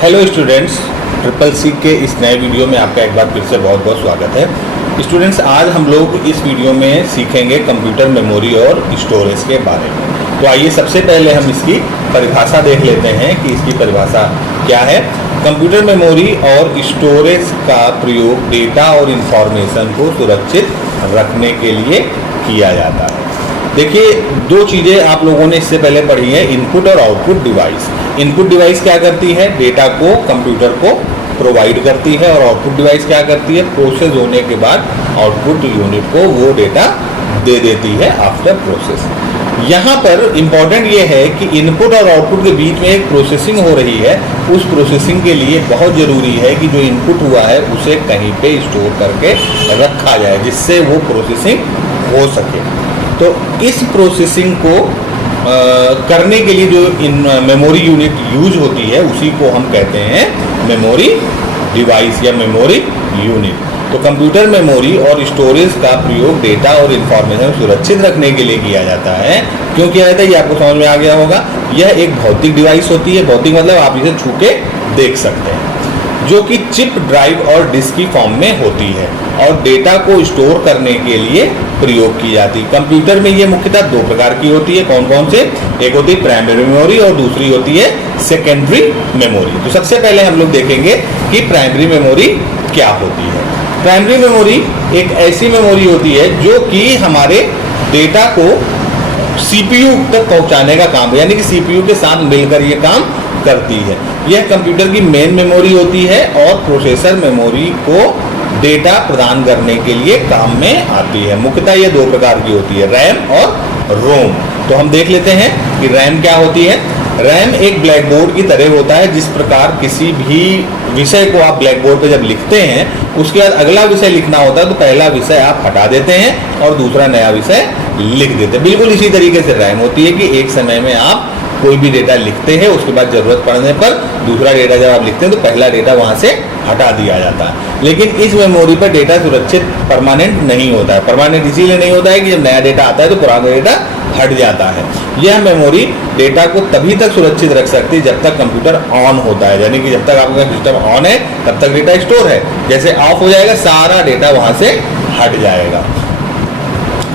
Hello students, triple C के इस नए वीडियो में आपका एक बार फिर से बहुत बहुत स्वागत है। स्टूडेंट्स, आज हम लोग इस वीडियो में सीखेंगे कंप्यूटर मेमोरी और स्टोरेज के बारे में। तो आइए सबसे पहले हम इसकी परिभाषा देख लेते हैं कि इसकी परिभाषा क्या है। कंप्यूटर मेमोरी और स्टोरेज का प्रयोग डेटा और इंफॉर्मेशन को सुरक्षित रखने के लिए किया जाता है। देखिए, दो चीज़ें आप लोगों ने इससे पहले पढ़ी है, इनपुट और आउटपुट डिवाइस। इनपुट डिवाइस क्या करती है? डेटा को कंप्यूटर को प्रोवाइड करती है, और आउटपुट डिवाइस क्या करती है? प्रोसेस होने के बाद आउटपुट यूनिट को वो डेटा दे देती है आफ्टर प्रोसेस। यहाँ पर इम्पॉर्टेंट ये है कि इनपुट और आउटपुट के बीच में एक प्रोसेसिंग हो रही है। उस प्रोसेसिंग के लिए बहुत ज़रूरी है कि जो इनपुट हुआ है उसे कहीं पे स्टोर करके रखा जाए, जिससे वो प्रोसेसिंग हो सके। तो इस प्रोसेसिंग को करने के लिए जो इन मेमोरी यूनिट यूज होती है उसी को हम कहते हैं मेमोरी डिवाइस या मेमोरी यूनिट। तो कंप्यूटर मेमोरी और स्टोरेज का प्रयोग डेटा और इंफॉर्मेशन सुरक्षित रखने के लिए किया जाता है। क्यों किया जाता है ये आपको समझ में आ गया होगा। यह एक भौतिक डिवाइस होती है। भौतिक मतलब आप इसे छू के देख सकते हैं, जो कि चिप, ड्राइव और डिस्क की फॉर्म में होती है और डेटा को स्टोर करने के लिए प्रयोग की जाती है। कंप्यूटर में ये मुख्यतः दो प्रकार की होती है। कौन कौन से? एक होती है प्राइमरी मेमोरी और दूसरी होती है सेकेंडरी मेमोरी। तो सबसे पहले हम लोग देखेंगे कि प्राइमरी मेमोरी क्या होती है। प्राइमरी मेमोरी एक ऐसी मेमोरी होती है जो कि हमारे डेटा को सीपीयू तक पहुंचाने का काम, यानी कि सीपीयू के साथ मिलकर ये काम करती है। यह कंप्यूटर की मेन मेमोरी होती है और प्रोसेसर मेमोरी को डेटा प्रदान करने के लिए काम में आती है। मुख्यतः ये दो प्रकार की होती है, रैम और रोम। तो हम देख लेते हैं कि रैम क्या होती है। रैम एक ब्लैक बोर्ड की तरह होता है। जिस प्रकार किसी भी विषय को आप ब्लैक बोर्ड पर जब लिखते हैं, उसके बाद अगला विषय लिखना होता है तो पहला विषय आप हटा देते हैं और दूसरा नया विषय लिख देते हैं। बिल्कुल इसी तरीके से रैम होती है कि एक समय में आप कोई भी डेटा लिखते हैं, उसके बाद जरूरत पड़ने पर दूसरा डेटा जब आप लिखते हैं तो पहला डेटा वहां से हटा दिया जाता है। लेकिन इस मेमोरी पर डेटा सुरक्षित परमानेंट नहीं होता है। परमानेंट इसीलिए नहीं होता है कि जब नया डेटा आता है तो पुराना डेटा हट जाता है। यह मेमोरी डेटा को तभी तक सुरक्षित रख सकती है जब तक कंप्यूटर ऑन होता है, यानी कि जब तक आपका सिस्टम ऑन है तब तक डेटा स्टोर है। जैसे ऑफ हो जाएगा सारा डेटा वहां से हट जाएगा।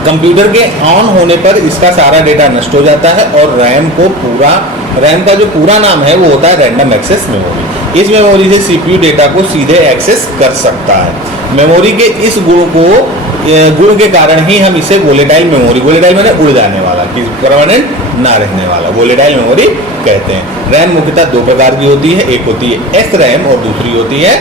कंप्यूटर के ऑन होने पर इसका सारा डेटा नष्ट हो जाता है और रैम का जो पूरा नाम है वो होता है रैंडम एक्सेस मेमोरी। इस मेमोरी से सीपीयू डेटा को सीधे एक्सेस कर सकता है। मेमोरी के इस गुण के कारण ही हम इसे वोलेटाइल मेमोरी, वोलेटाइल माने उड़ जाने वाला, कि परमानेंट ना रहने वाला, वोलेटाइल मेमोरी कहते हैं। रैम मुख्यतः दो प्रकार की होती है। एक होती है एस रैम और दूसरी होती है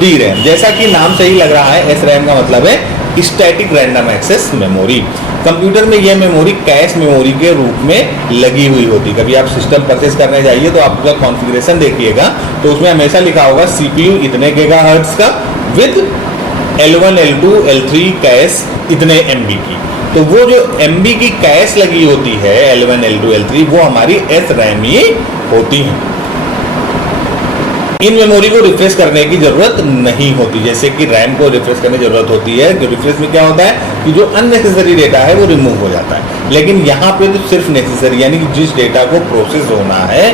डी रैम। जैसा कि नाम से ही लग रहा है, एस रैम का मतलब है static random access memory. Computer में यह मेमोरी कैश मेमोरी के रूप में लगी हुई होती है। कभी आप सिस्टम परचेस करने जाइए तो आपका कॉन्फ़िगरेशन देखिएगा तो उसमें हमेशा लिखा होगा सीपीयू इतने गीगाहर्ट्ज़ का with L1, L2, L3 cash इतने MB की। तो वो जो MB की कैश लगी होती है L1, L2, L3, वो हमारी एस रैम ही होती है। इन मेमोरी को रिफ्रेश करने की जरूरत नहीं होती, जैसे कि रैम को रिफ्रेश करने की जरूरत होती है। कि रिफ्रेश में क्या होता है कि जो अननेसेसरी डेटा है वो रिमूव हो जाता है। लेकिन यहाँ पे तो सिर्फ नेसेसरी, यानी कि जिस डेटा को प्रोसेस होना है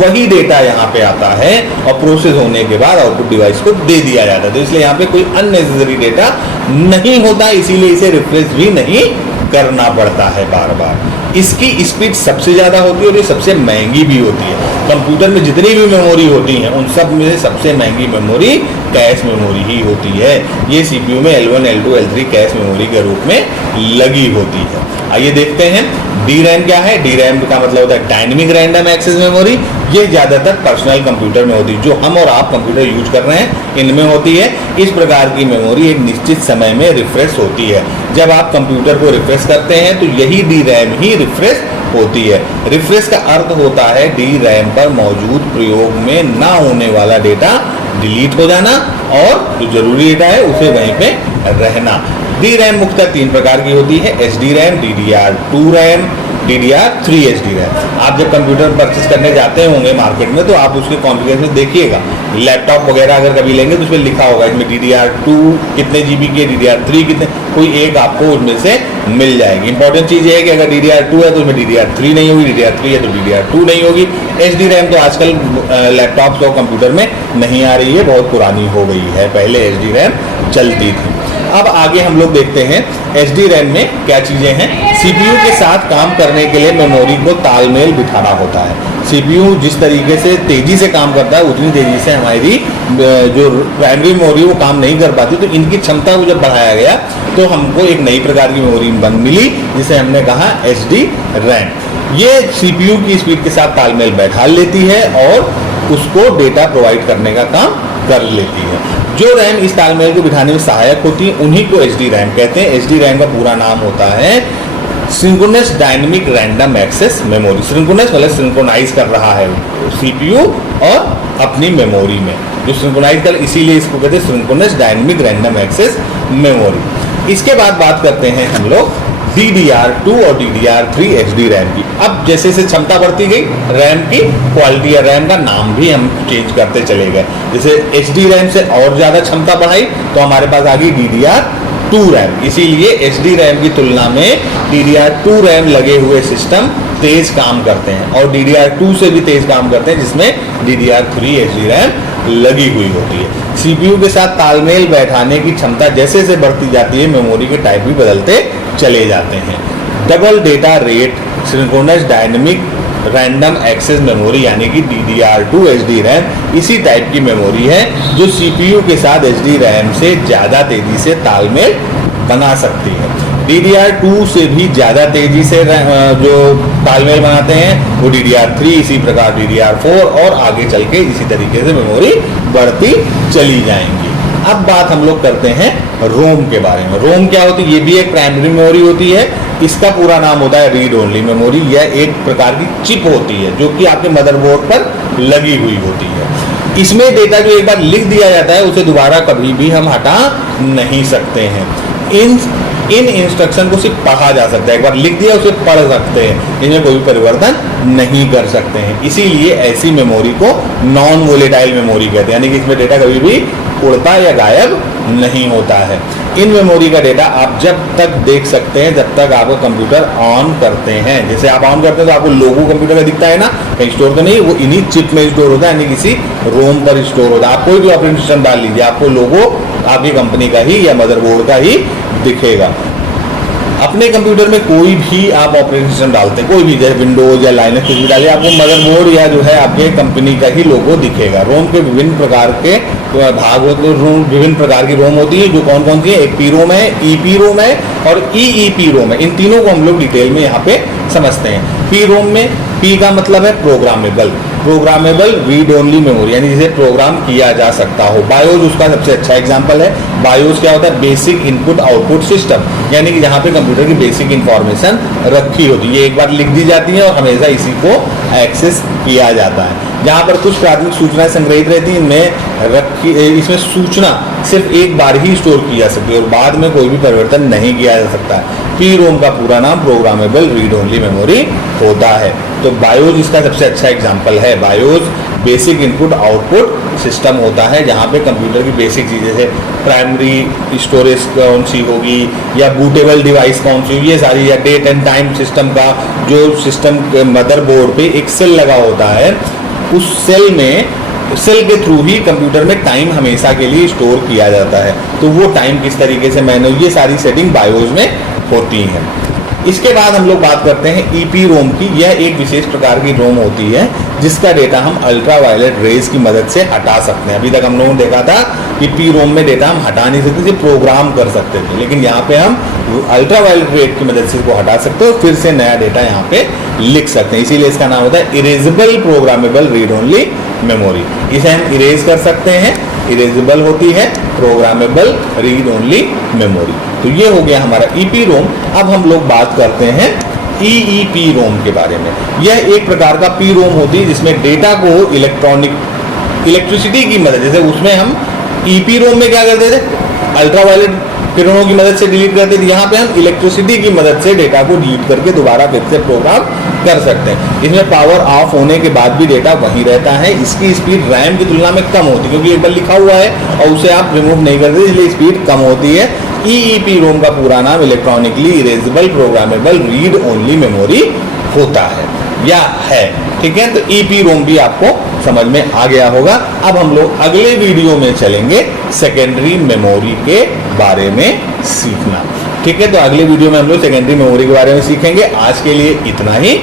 वही डेटा यहाँ पे आता है और प्रोसेस होने के बाद आउटपुट डिवाइस को दे दिया जाता है। तो इसलिए यहाँ पे कोई अननेसेसरी डेटा नहीं होता, इसीलिए इसे रिफ्रेश भी नहीं करना पड़ता है बार बार। इसकी स्पीड सबसे ज़्यादा होती है और ये सबसे महंगी भी होती है। कंप्यूटर में जितनी भी मेमोरी होती हैं उन सब में सबसे महंगी मेमोरी कैश मेमोरी ही होती है। ये सीपीयू में L1, L2, L3 cache memory के रूप में लगी होती है। आइए देखते हैं डी रैम क्या है। डी रैम का मतलब होता है डायनेमिक रैंडम एक्सेस मेमोरी। ये ज़्यादातर पर्सनल कंप्यूटर में होती है, जो हम और आप कंप्यूटर यूज कर रहे हैं इनमें होती है। इस प्रकार की मेमोरी एक निश्चित समय में रिफ्रेश होती है। जब आप कंप्यूटर को रिफ्रेश करते हैं तो यही डी रैम ही रिफ्रेश होती है। रिफ्रेश का अर्थ होता है डी रैम पर मौजूद प्रयोग में ना होने वाला डेटा डिलीट हो जाना और जो जरूरी डेटा है उसे वहीं पे रहना। डी रैम मुख्यतः तीन प्रकार की होती है, SD RAM, DDR2 RAM DDR3 HD RAM. आप जब कंप्यूटर परचेस करने जाते होंगे मार्केट में तो आप उसके कॉन्फ़िगरेशन देखिएगा, लैपटॉप वगैरह अगर कभी लेंगे तो उसमें लिखा होगा इसमें DDR2 कितने GB के, DDR3 कितने, कोई एक आपको उनमें से मिल जाएगी। इंपॉर्टेंट चीज़ ये है कि अगर DDR2 है तो उसमें DDR3 नहीं होगी, DDR3 है तो DDR2 नहीं होगी। HD रैम तो आजकल लैपटॉप्स और कंप्यूटर में नहीं आ रही है, बहुत पुरानी हो गई है, पहले HD रैम चलती थी। अब आगे हम लोग देखते हैं HD रैम में क्या चीज़ें हैं। CPU के साथ काम करने के लिए मेमोरी को तालमेल बिठाना होता है। CPU जिस तरीके से तेज़ी से काम करता है उतनी तेज़ी से हमारी जो प्राइमरी मेमोरी वो काम नहीं कर पाती, तो इनकी क्षमता को जब बढ़ाया गया तो हमको एक नई प्रकार की मेमोरी मिली जिसे हमने कहा HD रैम। ये CPU की स्पीड के साथ तालमेल बैठा लेती है और उसको डेटा प्रोवाइड करने का काम कर लेती है। जो रैम इस तालमेल को बिठाने में सहायक होती है उन्हीं को HD रैम कहते हैं। HD रैम का पूरा नाम होता है synchronous dynamic random access memory. Synchronous मतलब सिंक्रोनाइज कर रहा है CPU और अपनी मेमोरी में, जो सिंक्रोनाइज कर, इसीलिए इसको कहते हैं synchronous dynamic random access memory. इसके बाद बात करते हैं हम लोग DDR2 और DDR3 HD रैम की। अब जैसे जैसे क्षमता बढ़ती गई रैम की क्वालिटी या रैम का नाम भी हम चेंज करते चले गए। जैसे HD रैम से और ज़्यादा क्षमता बढ़ाई तो हमारे पास आ गई DDR2 रैम। इसीलिए HD रैम की तुलना में DDR2 रैम लगे हुए सिस्टम तेज काम करते हैं और DDR2 से भी तेज काम करते हैं जिसमें DDR3 HD रैम लगी हुई होती है। CPU के साथ तालमेल बैठाने की क्षमता जैसे जैसे बढ़ती जाती है मेमोरी के टाइप भी बदलते चले जाते हैं। Double data rate synchronous dynamic random access memory यानी कि DDR2 HD रैम इसी टाइप की मेमोरी है जो CPU के साथ HD रैम से ज़्यादा तेज़ी से तालमेल बना सकती है। DDR2 से भी ज़्यादा तेज़ी से जो तालमेल बनाते हैं वो DDR3, इसी प्रकार DDR4 और आगे चल के इसी तरीके से मेमोरी बढ़ती चली जाएंगी। अब बात हम लोग करते हैं रोम के बारे में। रोम क्या होती है? ये भी एक प्राइमरी मेमोरी होती है। इसका पूरा नाम होता है रीड ओनली मेमोरी। यह एक प्रकार की चिप होती है जो कि आपके मदरबोर्ड पर लगी हुई होती है। इसमें डेटा जो एक बार लिख दिया जाता है उसे दोबारा कभी भी हम हटा नहीं सकते हैं। इन इंस्ट्रक्शन को सिर्फ पढ़ा जा सकता है, एक बार लिख दिया उसे पढ़ सकते हैं, इनमें कोई परिवर्तन नहीं कर सकते हैं। इसीलिए ऐसी मेमोरी को नॉन वोलेटाइल मेमोरी कहते हैं, यानी कि इसमें डेटा कभी भी उड़ता या गायब नहीं होता है। इन मेमोरी का डेटा आप जब तक देख सकते हैं जब तक आपको कंप्यूटर ऑन करते हैं। जैसे आप ऑन करते हैं तो आपको लोगो कंप्यूटर का दिखता है ना, कहीं स्टोर तो नहीं, वो इन्हीं चिप में स्टोर होता है, यानी किसी रोम पर स्टोर होता है। आप कोई भी ऑपरेटिंग सिस्टम डाल लीजिए, आपको लोगो आपकी कंपनी का ही या मदरबोर्ड का ही दिखेगा। अपने कंप्यूटर में कोई भी आप ऑपरेटिंग सिस्टम डालते हैं, कोई भी जैसे विंडोज या लाइनक्स कुछ भी डालिए, आपको मदरबोर्ड या जो है आपके कंपनी का ही लोगो दिखेगा। रोम के विभिन्न प्रकार के भाग होते हैं, विभिन्न प्रकार की रोम होती है जो कौन कौन सी है, एक पी रोम है, ईपी रोम है और ईईपी रोम है। इन तीनों को हम लोग डिटेल में यहाँ पे समझते हैं। पी रोम में पी का मतलब है programmable, programmable read only memory, यानी जिसे प्रोग्राम किया जा सकता हो। बायोस उसका सबसे अच्छा एग्जांपल है। बायोस क्या होता है? बेसिक इनपुट आउटपुट सिस्टम, यानी कि जहाँ पे कंप्यूटर की बेसिक इंफॉर्मेशन रखी होती है, ये एक बार लिख दी जाती है और हमेशा इसी को एक्सेस किया जाता है। जहाँ पर कुछ प्राथमिक सूचनाएं संग्रहित रहती हैं, इसमें सूचना सिर्फ एक बार ही स्टोर की जा सकती है और बाद में कोई भी परिवर्तन नहीं किया जा सकता है। पी रोम का पूरा नाम प्रोग्रामेबल रीड ओनली मेमोरी होता है। तो बायोस इसका सबसे अच्छा एग्जांपल है। BIOS basic input output system होता है जहाँ पे कंप्यूटर की बेसिक चीज़ें जैसे प्राइमरी स्टोरेज कौन सी होगी या बूटेबल डिवाइस कौन सी होगी, ये सारी, या डेट एंड टाइम सिस्टम का जो सिस्टम मदरबोर्ड पे एक सेल लगा होता है, उस सेल के थ्रू ही कंप्यूटर में टाइम हमेशा के लिए स्टोर किया जाता है। तो वो टाइम किस तरीके से मैनेज, ये सारी सेटिंग बायोस में होती है। इसके बाद हम लोग बात करते हैं ईपी रोम की। यह एक विशेष प्रकार की रोम होती है जिसका डेटा हम अल्ट्रा वायलेट रेज की मदद से हटा सकते हैं। अभी तक हम लोगों ने देखा था कि पी रोम में डेटा हम हटा नहीं सकते थे, प्रोग्राम कर सकते थे, लेकिन यहाँ पे हम अल्ट्रा वायलेट रेज की मदद से इसको हटा सकते हैं और फिर से नया डेटा यहाँ पे लिख सकते हैं। इसीलिए इसका नाम होता है erasable programmable read only memory. इसे हम इरेज कर सकते हैं, इरेजेबल होती है, प्रोग्रामेबल रीड ओनली मेमोरी। तो ये हो गया हमारा ईपी रोम। अब हम लोग बात करते हैं ईईपी रोम के बारे में। यह एक प्रकार का पी रोम होती है जिसमें डेटा को इलेक्ट्रिसिटी की मदद, जैसे उसमें हम ईपी रोम में क्या करते थे, अल्ट्रा वायलेट किरणों की मदद से डिलीट करते थे, यहाँ पे हम इलेक्ट्रिसिटी की मदद से डेटा को डिलीट करके दोबारा फिर से प्रोग्राम कर सकते हैं। इसमें पावर ऑफ होने के बाद भी डेटा वही रहता है। इसकी स्पीड रैम की तुलना में कम होती है, क्योंकि एक बार लिखा हुआ है और उसे आप रिमूव नहीं करते, इसलिए स्पीड कम होती है। EEPROM का पूरा नाम electronically erasable programmable read only memory होता है या है, ठीक है। तो EEPROM भी आपको समझ में आ गया होगा। अब हम लोग अगले वीडियो में चलेंगे सेकेंडरी मेमोरी के बारे में सीखना, ठीक है। तो अगले वीडियो में हम लोग सेकेंडरी मेमोरी के बारे में सीखेंगे। आज के लिए इतना ही,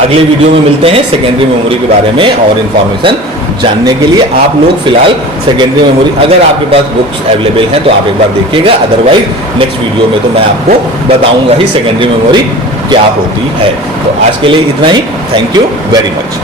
अगले वीडियो में मिलते हैं सेकेंडरी मेमोरी के बारे में और इन्फॉर्मेशन जानने के लिए। आप लोग फिलहाल सेकेंडरी मेमोरी, अगर आपके पास बुक्स अवेलेबल हैं तो आप एक बार देखिएगा, अदरवाइज नेक्स्ट वीडियो में तो मैं आपको बताऊंगा ही सेकेंडरी मेमोरी क्या होती है। तो आज के लिए इतना ही, थैंक यू वेरी मच।